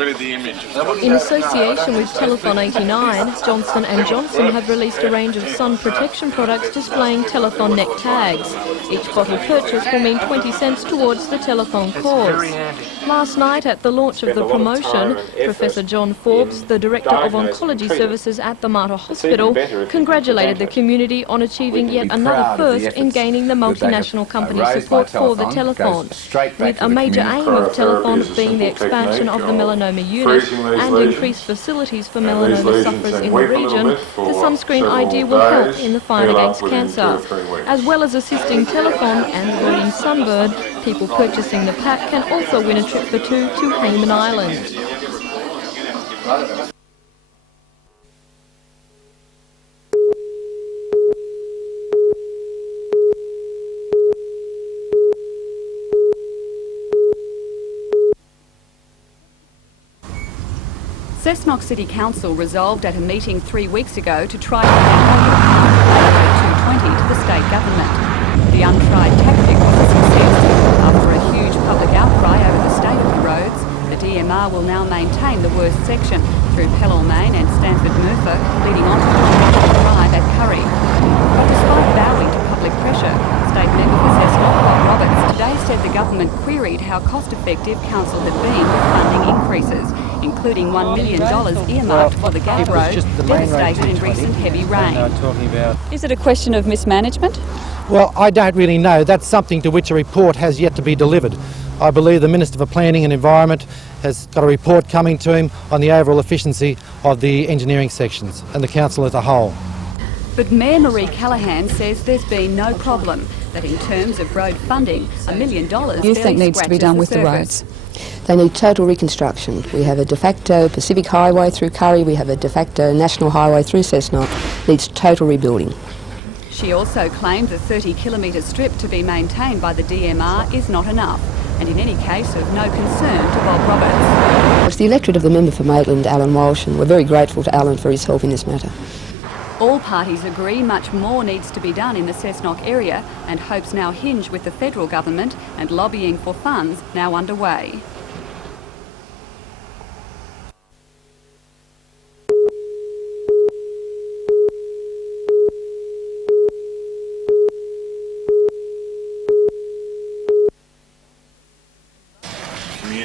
In association with Telethon 89, Johnson & Johnson have released a range of sun protection products displaying Telethon neck tags. Each bottle purchase will mean 20 cents towards the Telethon cause. Last night at the launch of the promotion, Professor John Forbes, the Director of Oncology Services at the Mater Hospital, congratulated the community on achieving yet another first in gaining the multinational company support for the Telethon, with a major aim of Telethon being the expansion of the melanoma unit and increased facilities for melanoma sufferers in the region. The sunscreen idea will help in the fight against cancer. As well as assisting Telethon and avoiding sunburn, people purchasing the pack can also win a trip for two to Hayman Island. Cessnock City Council resolved at a meeting 3 weeks ago to try to hand over 220 to the state government. The untried tactic was a success. After a huge public outcry over the state of the roads, the DMR will now maintain the worst section through Pellormain and Stanford Murphy, leading on to the drive at Curry. But despite bowing to public pressure, State Member for Cessnock, Bob Roberts, today said the government queried how cost-effective council had been with funding increases, including $1 million earmarked for the gap road, devastated in recent heavy rain. Is it a question of mismanagement? Well, I don't really know. That's something to which a report has yet to be delivered. I believe the Minister for Planning and Environment has got a report coming to him on the overall efficiency of the engineering sections and the council as a whole. But Mayor Marie Callaghan says there's been no problem, that in terms of road funding, $1 million you think needs to be done with the roads? They need total reconstruction. We have a de facto Pacific Highway through Curry, we have a de facto National Highway through Cessnock. Needs total rebuilding. She also claimed the 30-kilometre strip to be maintained by the DMR is not enough, and in any case of no concern to Bob Roberts. It's the electorate of the member for Maitland, Alan Walsh, and we're very grateful to Alan for his help in this matter. All parties agree much more needs to be done in the Cessnock area, and hopes now hinge with the federal government and lobbying for funds now underway.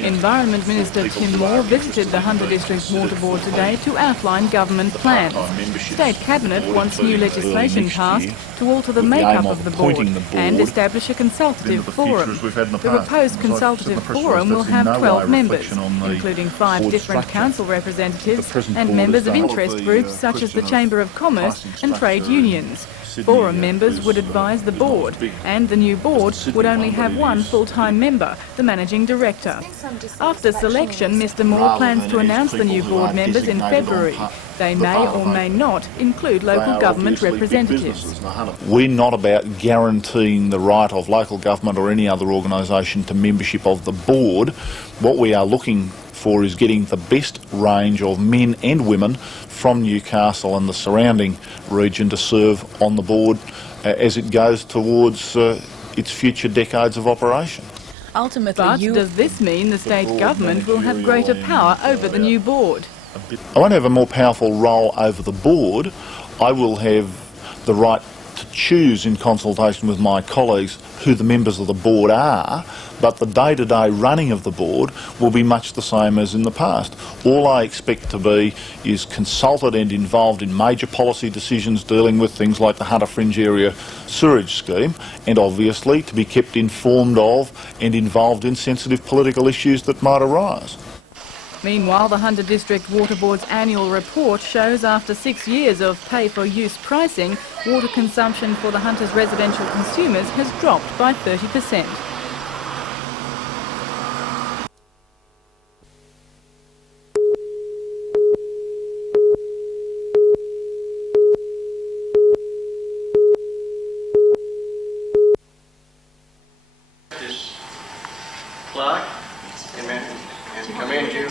Environment Minister Tim Moore visited the Hunter District Water Board today to outline government plans. State Cabinet wants new legislation passed to alter the makeup of the board and establish a consultative forum. The proposed consultative forum will have 12 members, including 5 different council representatives and members of interest groups such as the Chamber of Commerce and trade unions. Forum members would advise the board, and the new board would only have one full-time member, the managing director. After selection, Mr Moore plans to announce the new board members in February. They may or may not include local government representatives. We're not about guaranteeing the right of local government or any other organisation to membership of the board. What we are looking for is getting the best range of men and women from Newcastle and the surrounding region to serve on the board as it goes towards its future decades of operation. Ultimately, does this mean the state government will have greater power over the new board? I won't have a more powerful role over the board. I will have the right to choose in consultation with my colleagues who the members of the board are, but the day-to-day running of the board will be much the same as in the past. All I expect to be is consulted and involved in major policy decisions dealing with things like the Hunter Fringe Area sewerage scheme, and obviously to be kept informed of and involved in sensitive political issues that might arise. Meanwhile, the Hunter District Water Board's annual report shows after 6 years of pay-for-use pricing, water consumption for the Hunter's residential consumers has dropped by 30%. Clark, and commend you.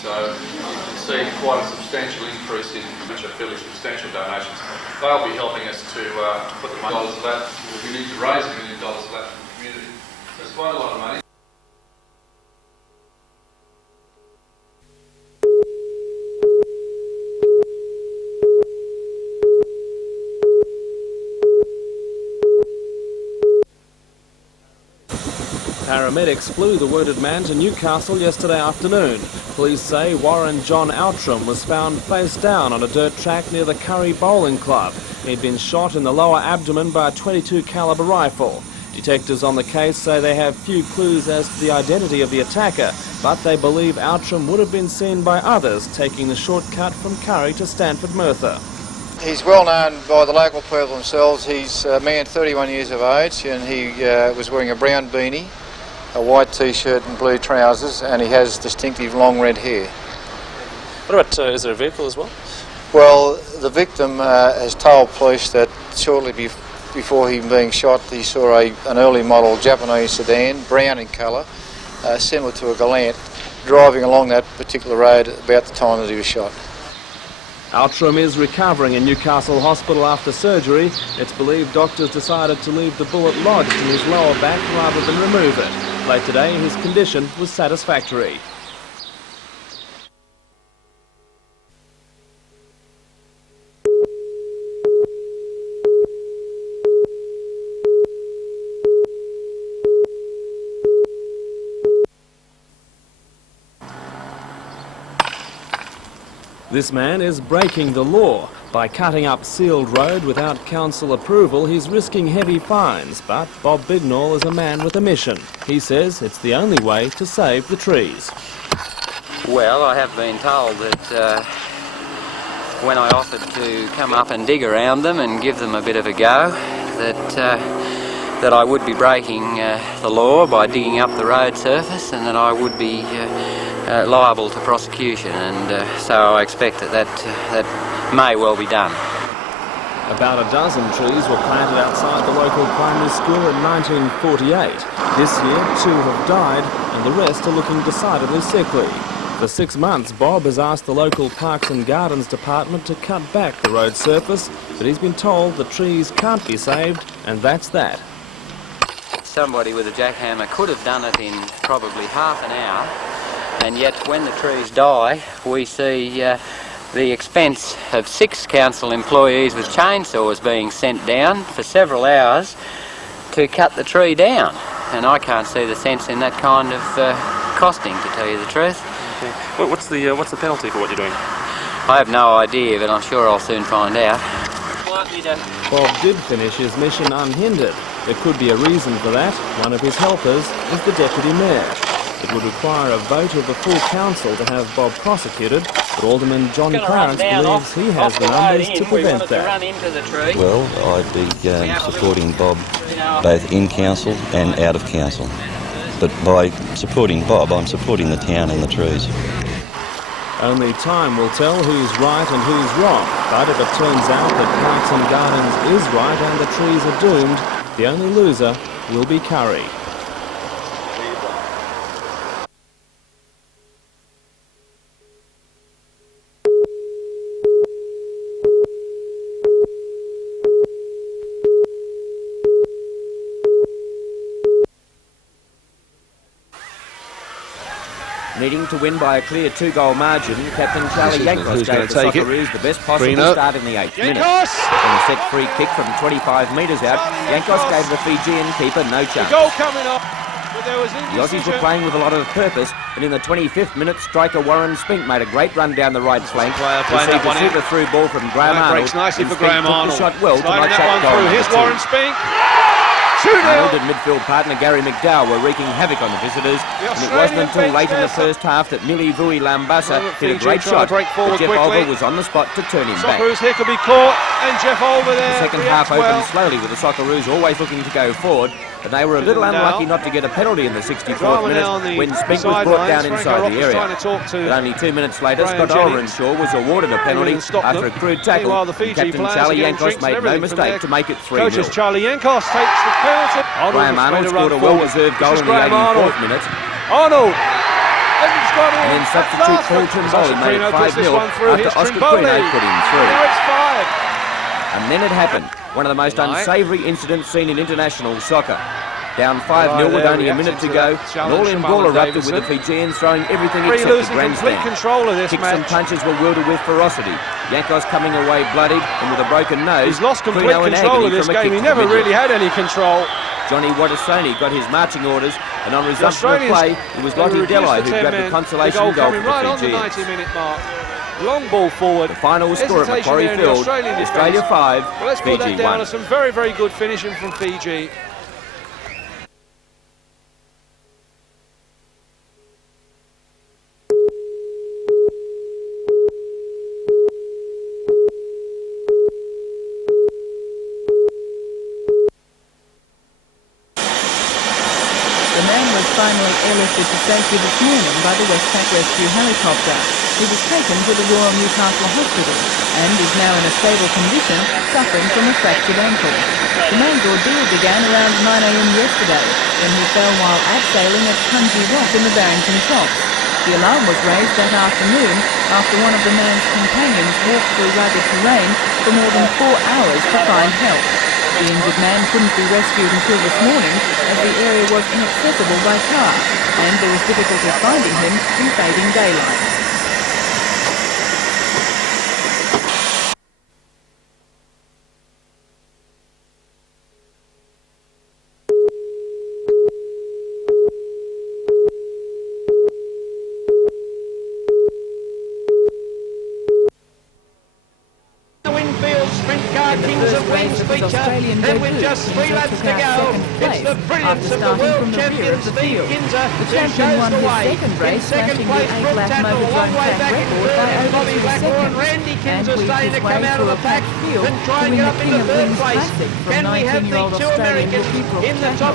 So, you can see quite a substantial increase in fairly substantial donations. They'll be helping us to put the money of that. We need to raise $1 million of that from the community. That's quite a lot of money. Paramedics flew the wounded man to Newcastle yesterday afternoon. Police say Warren John Outram was found face down on a dirt track near the Curry Bowling Club. He'd been shot in the lower abdomen by a .22 caliber rifle. Detectives on the case say they have few clues as to the identity of the attacker, but they believe Outram would have been seen by others taking the shortcut from Curry to Stanford Merthyr. He's well known by the local people themselves. He's a man 31 years of age, and he was wearing a brown beanie, a white t-shirt and blue trousers, and he has distinctive long red hair. What about, is there a vehicle as well? Well, the victim has told police that shortly before him being shot, he saw an early model Japanese sedan, brown in colour, similar to a Galant, driving along that particular road about the time that he was shot. Outram is recovering in Newcastle Hospital after surgery. It's believed doctors decided to leave the bullet lodged in his lower back rather than remove it. Late today, his condition was satisfactory. This man is breaking the law. By cutting up sealed road without council approval, he's risking heavy fines. But Bob Bignall is a man with a mission. He says it's the only way to save the trees. Well, I have been told that when I offered to come up and dig around them and give them a bit of a go, that I would be breaking the law by digging up the road surface, and that I would be liable to prosecution, and so I expect that may well be done. About a dozen trees were planted outside the local primary school in 1948. This year, 2 have died, and the rest are looking decidedly sickly. For 6 months, Bob has asked the local Parks and Gardens Department to cut back the road surface, but he's been told the trees can't be saved, and that's that. Somebody with a jackhammer could have done it in probably half an hour, and yet when the trees die, we see the expense of 6 council employees with chainsaws being sent down for several hours to cut the tree down. And I can't see the sense in that kind of costing, to tell you the truth. Okay. What's the penalty for what you're doing? I have no idea, but I'm sure I'll soon find out. Bob did finish his mission unhindered. There could be a reason for that. One of his helpers is the Deputy Mayor. It would require a vote of the full council to have Bob prosecuted, but Alderman John Clarence believes he has the numbers to prevent that. Well, I'd be supporting Bob both in council and out of council. But by supporting Bob, I'm supporting the town and the trees. Only time will tell who's right and who's wrong, but if it turns out that Parks and Gardens is right and the trees are doomed, the only loser will be Curry. Needing to win by a clear 2-goal margin, Captain Charlie Yankos gave the Socceroos the best possible start in the 8th minute. From a set free kick from 25 metres out, Yankos gave the Fijian keeper no chance. The goal coming up. The Aussies were playing with a lot of purpose, and in the 25th minute, striker Warren Spink made a great run down the right flank. Received a super through ball from Graham Arnold. Breaks nicely for Spink Graham Arnold. The shot well to knock that goal. Here's Warren Spink. Arnold and midfield partner Gary McDowell were wreaking havoc on the visitors, and it wasn't until late in the first half that Mili Vui Lambasa hit a great shot, but Jeff Olver was on the spot to turn him back. Socceroos here could be caught, and Jeff Olver there. The second half opened slowly with the Socceroos always looking to go forward, but they were a little unlucky not to get a penalty in the 64th minute when Spink was brought down inside the area. But only 2 minutes later, Scott Olrenshaw was awarded a penalty after a crude tackle, and Captain Charlie Yankos made no mistake to make it 3-0. Coaches Charlie Yankos takes the penalty. Graham Arnold scored a well-deserved goal in the 84th minute. Arnold! It's got in. And then substitute Paul Trimboldi made it 5-0 after Oscar Crino put him through. Now it's 5. And then it happened. One of the most unsavoury incidents seen in international soccer. Down 5-0 with only a minute to go, and all-in brawl erupted with the Fijians throwing everything except the grandstand. Control of this Kicks match. and punches were wielded with ferocity. Yankos coming away bloodied and with a broken nose. He's lost complete Crino in control of agony this from a game. kick He to the never midget. really had any control. Johnny Watasoni got his marching orders, and on resumption of play, it was Lottie Delai who grabbed the consolation goal coming for right the on the Fijians. 90-minute mark. Long ball forward. The final score at Hesitation Macquarie there in the Field, Australian Australia defence. 5, Well, let's put Fiji that down 1. as some very, very good finishing from Fiji. The man was finally airlifted to safety this morning by the Westpac rescue helicopter. He was taken to the Royal Newcastle Hospital and is now in a stable condition, suffering from a fractured ankle. The man's ordeal began around 9 a.m. yesterday when he fell while abseiling at Kunji Rock in the Barrington Tops. The alarm was raised that afternoon after one of the man's companions walked through rugged terrain for more than 4 hours to find help. The injured man couldn't be rescued until this morning as the area was inaccessible by car and there was difficulty finding him in fading daylight. Australian debut, Kinser took out second place after starting from the rear of the field. The champion won his second race, smashing the 8-lap motor-drone track record by over 2 seconds, and weaved his way through a packed field to win the King of Wings Classic from 19-year-old Australian rookie Brooke Tatnall.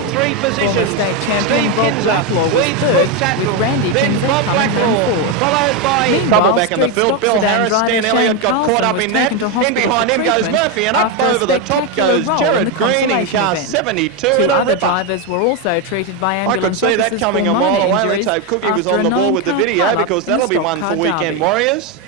Former state champion Bob Blacklaw was third, with Randy Kinsey coming home fourth. Trouble back in the Street field. Bill Stocksedan Harris, driver Stan Elliott got Shane caught up Carlson in was that. taken to In hospital behind for him goes treatment Murphy, and up after a over the top spectacular goes roll in Jared the Green in consolation car event. 72. Two and a other ripper. drivers were also treated by I could ambulance see that officers coming for a mile minor away. Let's injuries hope Cookie was after on the a ball with the 9-car video, pile-up because in the that'll be stock one car for Weekend derby. Warriors.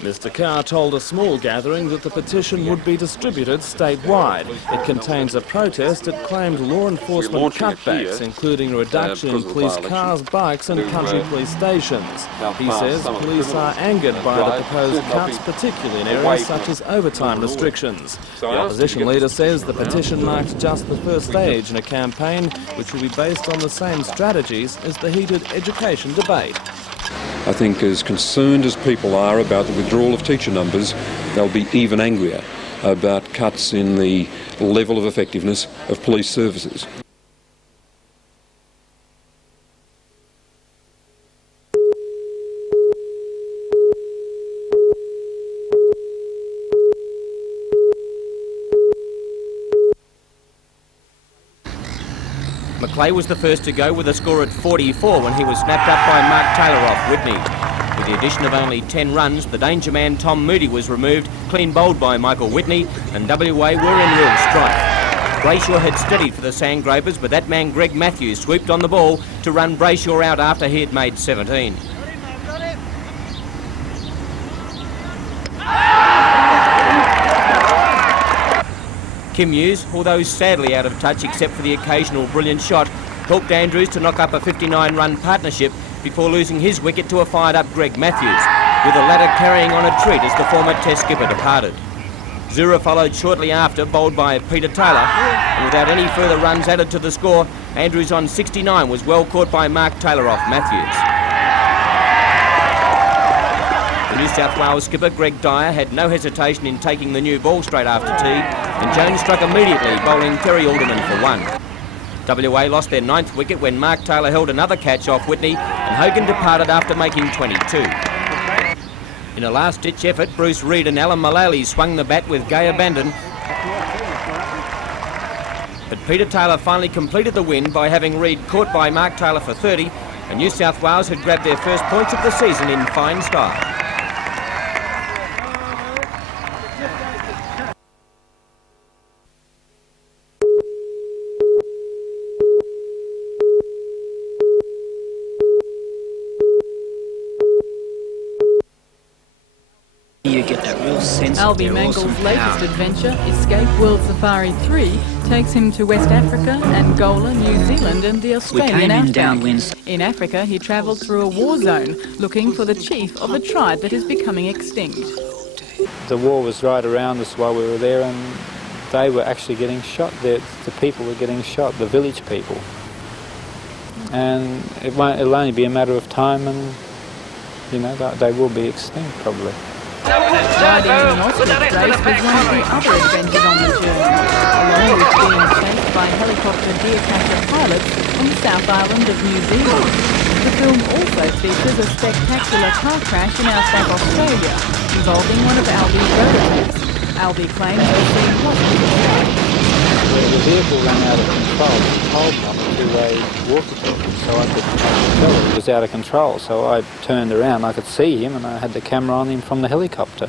Mr Carr told a small gathering that the petition would be distributed statewide. It contains a protest that claimed law enforcement cutbacks, including a reduction in police cars, bikes and country police stations. He says police are angered by the proposed cuts, particularly in areas such as overtime restrictions. The opposition leader says the petition marks just the first stage in a campaign which will be based on the same strategies as the heated education debate. I think as concerned as people are about the withdrawal of teacher numbers, they'll be even angrier about cuts in the level of effectiveness of police services. Macleay was the first to go with a score at 44 when he was snapped up by Mark Taylor off Whitney. With the addition of only 10 runs, the danger man Tom Moody was removed, clean bowled by Michael Whitney, and WA were in real strife. Brayshaw had steadied for the Sandgropers, but that man Greg Matthews swooped on the ball to run Brayshaw out after he had made 17. Kim Hughes, although sadly out of touch except for the occasional brilliant shot, helped Andrews to knock up a 59-run partnership before losing his wicket to a fired-up Greg Matthews, with the latter carrying on a treat as the former Test skipper departed. Zura followed shortly after, bowled by Peter Taylor, and without any further runs added to the score, Andrews on 69 was well caught by Mark Taylor off Matthews. The New South Wales skipper Greg Dyer had no hesitation in taking the new ball straight after tea, and Jones struck immediately, bowling Terry Alderman for 1. WA lost their 9th wicket when Mark Taylor held another catch off Whitney, and Hogan departed after making 22. In a last-ditch effort, Bruce Reid and Alan Mullally swung the bat with gay abandon, But Peter Taylor finally completed the win by having Reed caught by Mark Taylor for 30, and New South Wales had grabbed their first points of the season in fine style. You get that real sense of Albie their Mangle's awesome latest power. adventure, Escape World Safari 3, takes him to West Africa, Angola, New Zealand and the Australian outback. In Africa, he travelled through a war zone, looking for the chief of a tribe that is becoming extinct. The war was right around us while we were there, and they were actually getting shot. The people were getting shot, the village people. And it'll only be a matter of time, and you know, they will be extinct probably. Riding in an ostrich race was one of the other adventures on the journey, along with being chased by helicopter deer catcher pilots on the South Island of New Zealand. The film also features a spectacular car crash in outback Australia, involving one of Albie's relatives. Albie claims to have seen what he was The vehicle ran out of control. It told me to a walkie-talkie, so I could tell it was out of control. So I turned around, I could see him, and I had the camera on him from the helicopter.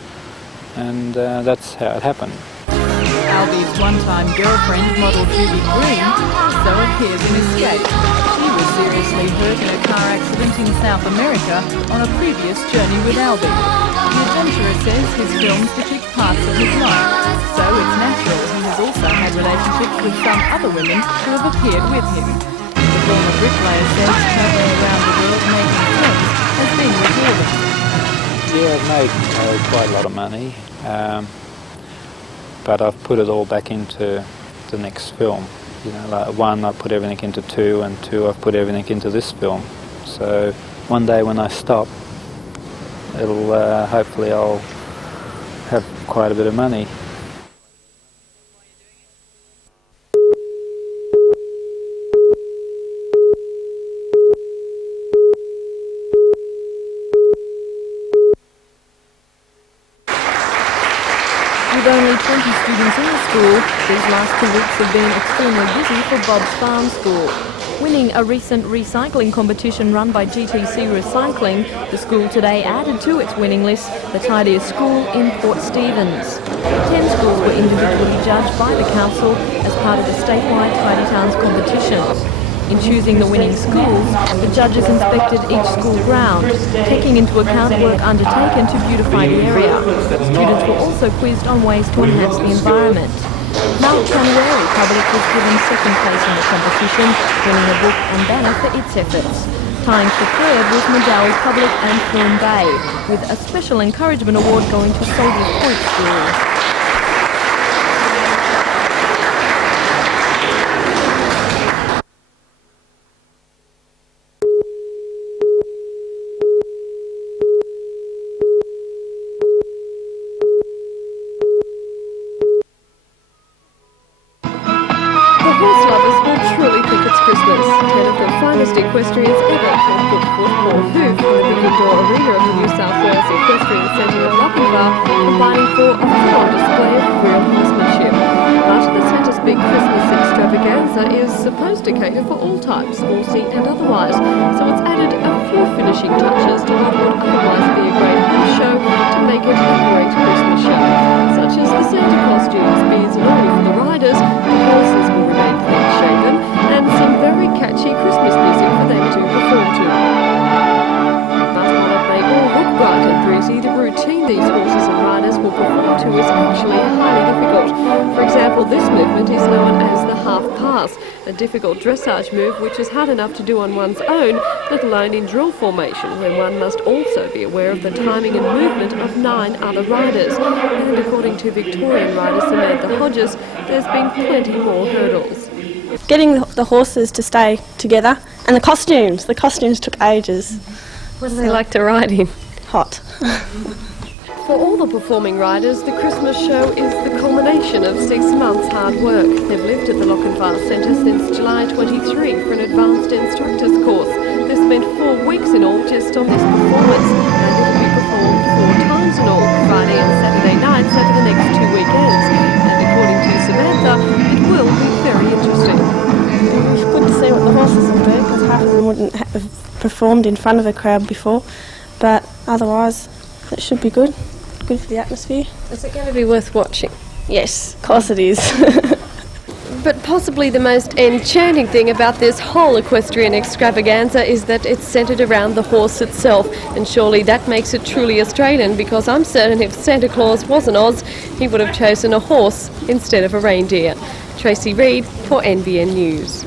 And that's how it happened. Albie's one-time girlfriend, model Judy Green, also appears in Escape. She was seriously hurt in a car accident in South America on a previous journey with Albie. The adventurer says his films depict parts of his life, so it's natural he has also had relationships with some other women who have appeared with him. The former bricklayer says travelling around the world making friends has been rewarding. Yeah, I've made quite a lot of money, but I've put it all back into the next film. You know, like 1, I put everything into 2, and 2, I've put everything into this film. So one day when I stop, it'll hopefully I'll have quite a bit of money. With only 20 students in the school, these last 2 weeks have been extremely busy for Bob's Farm School. Winning a recent recycling competition run by GTC Recycling, the school today added to its winning list the tidiest school in Port Stephens. 10 schools were individually judged by the council as part of the statewide Tidy Towns competition. In choosing the winning schools, the judges inspected each school ground, taking into account work undertaken to beautify the area. Students were also quizzed on ways to enhance the environment. Mount January Public was given second place in the competition, winning a book and banner for its efforts. Tying for third was Medali Public and Film Bay, with a special encouragement award going to Soldiers Point School. Horse lovers will truly think it's Christmas. 10 of the finest equestrians ever have put foot or hoof in the big indoor arena of the New South Wales Equestrian Centre at Lochinvar, combining for a full-on display of real horsemanship. But the centre's big Christmas extravaganza is supposed to cater for all types, horsey and otherwise, so it's added a few finishing touches to what would otherwise be a great horse show to make it a great Christmas show, such as the Santa costumes, beards and all for the riders. The horses will remain clean-shaven, and some very catchy Christmas music for them to perform to. But while it may all look bright and breezy, the routine these horses and riders will perform to is actually highly difficult. For example, this movement is known as the half pass, a difficult dressage move which is hard enough to do on one's own, let alone in drill formation, where one must also be aware of the timing and movement of 9 other riders. And according to Victorian rider Samantha Hodges, there's been plenty more hurdles. Getting the horses to stay together, and the costumes took ages. What do they like to ride in? Hot. For all the performing riders, the Christmas show is the culmination of 6 months' hard work. They've lived at the Lochinvar Centre since July 23 for an advanced instructor's course. They've spent 4 weeks in all just on this performance, and it'll be performed 4 times in all, Friday and Saturday nights over the next 2 weekends. And according to Samantha, it will be very enjoyable. performed in front of a crowd before, but otherwise it should be good for the atmosphere. Is it going to be worth watching? Yes, of course it is. But possibly the most enchanting thing about this whole equestrian extravaganza is that it's centred around the horse itself, and surely that makes it truly Australian, because I'm certain if Santa Claus wasn't Oz, he would have chosen a horse instead of a reindeer. Tracy Reid for NBN News.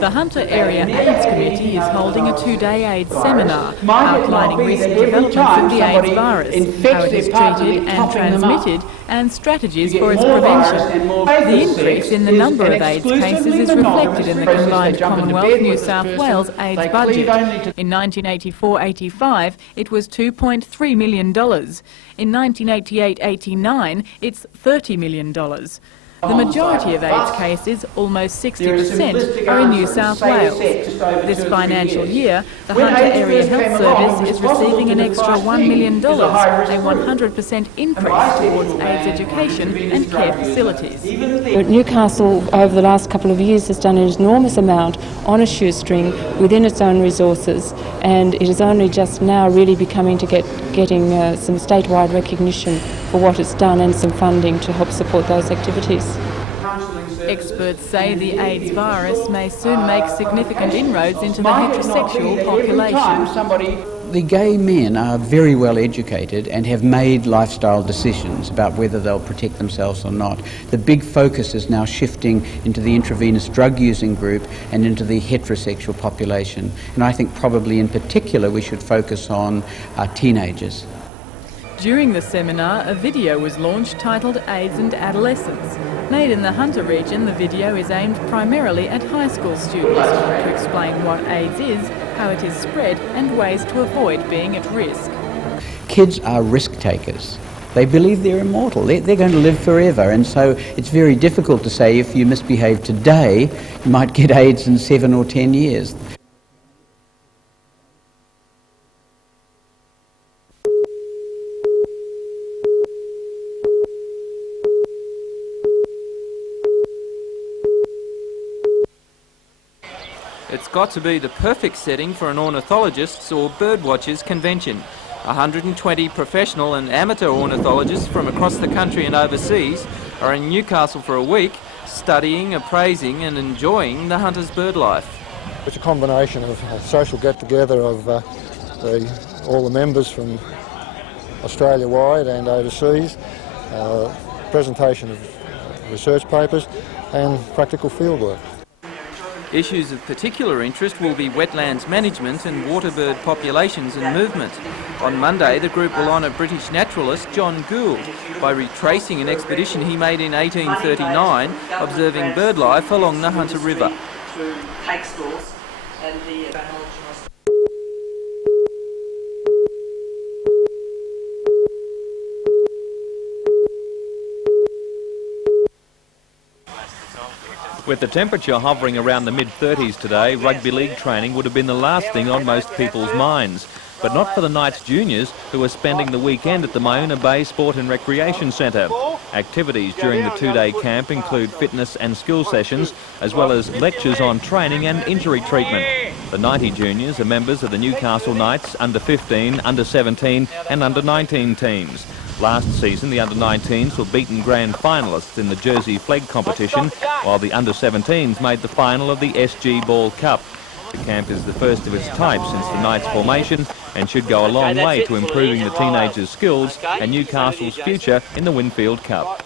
The Hunter Area AIDS Committee is holding a two-day AIDS seminar outlining recent developments of the AIDS virus, how it is treated and transmitted, and strategies for its prevention. The increase in the number of AIDS cases is reflected in the combined Commonwealth New South Wales AIDS budget. In 1984-85, it was $2.3 million. In 1988-89, it's $30 million. The majority of AIDS cases, almost 60%, are in New South Wales. This financial year, the Hunter Area Health Service is receiving an extra $1 million, a 100% increase towards AIDS education and care facilities. Newcastle, over the last couple of years, has done an enormous amount on a shoestring within its own resources, and it is only just now really becoming to getting some statewide recognition for what it's done and some funding to help support those activities. Experts say the AIDS virus may soon make significant inroads into the heterosexual population. The gay men are very well educated and have made lifestyle decisions about whether they'll protect themselves or not. The big focus is now shifting into the intravenous drug using group and into the heterosexual population. And I think probably in particular we should focus on teenagers. During the seminar, a video was launched titled AIDS and Adolescence. Made in the Hunter region, the video is aimed primarily at high school students to explain what AIDS is, how it is spread, and ways to avoid being at risk. Kids are risk takers. They believe they're immortal. They're going to live forever, and so it's very difficult to say if you misbehave today, you might get AIDS in 7 or 10 years. It's got to be the perfect setting for an ornithologist's or birdwatcher's convention. 120 professional and amateur ornithologists from across the country and overseas are in Newcastle for a week, studying, appraising and enjoying the hunter's bird life. It's a combination of a social get-together of all the members from Australia-wide and overseas, presentation of research papers and practical fieldwork. Issues of particular interest will be wetlands management and waterbird populations and movement. On Monday, the group will honour British naturalist John Gould by retracing an expedition he made in 1839, observing bird life along the Hunter River. With the temperature hovering around the mid-30s today, rugby league training would have been the last thing on most people's minds. But not for the Knights juniors, who are spending the weekend at the Myuna Bay Sport and Recreation Centre. Activities during the two-day camp include fitness and skill sessions, as well as lectures on training and injury treatment. The 90 juniors are members of the Newcastle Knights under-15, under-17 and under-19 teams. Last season, the under-19s were beaten grand finalists in the Jersey Flag competition, while the under-17s made the final of the SG Ball Cup. The camp is the first of its type since the Knights formation and should go a long way to improving the teenagers' skills and Newcastle's future in the Winfield Cup.